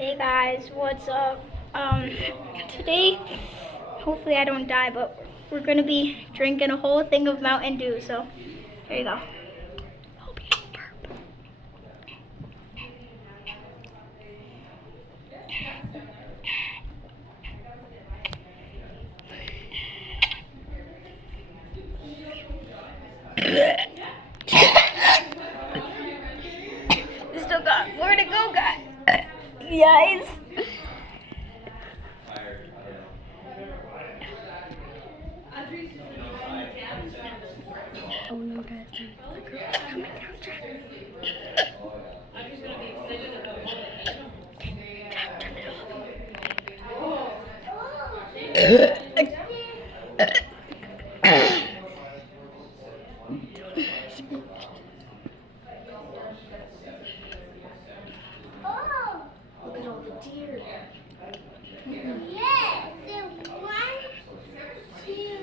Hey guys, what's up? Today, hopefully I don't die, but we're gonna be drinking a whole thing of Mountain Dew. So, here you go. Hope you don't burp. We still got more to go, guys. Guys. Oh no, guys, the girls are coming down. Jack, turn it off. Look at all the deer. Yes, one, two.